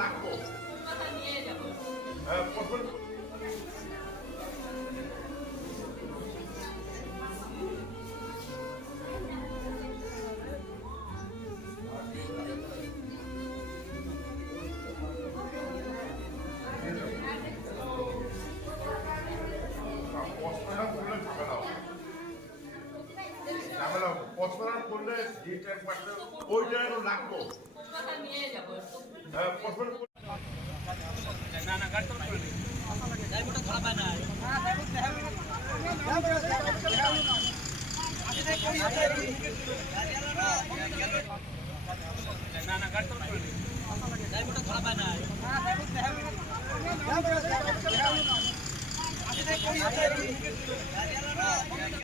রাখবো। নিয়ে যাবো। পছন্দ করলে যে ট্যাঙ্কটা ওই জায়গায় রাখবো। নিয়ে যাবো। পছন্দ না না গাড়ি তো ড্রাইভারটা ধরা পায় না না না গাড়ি তো ড্রাইভারটা ধরা পায় না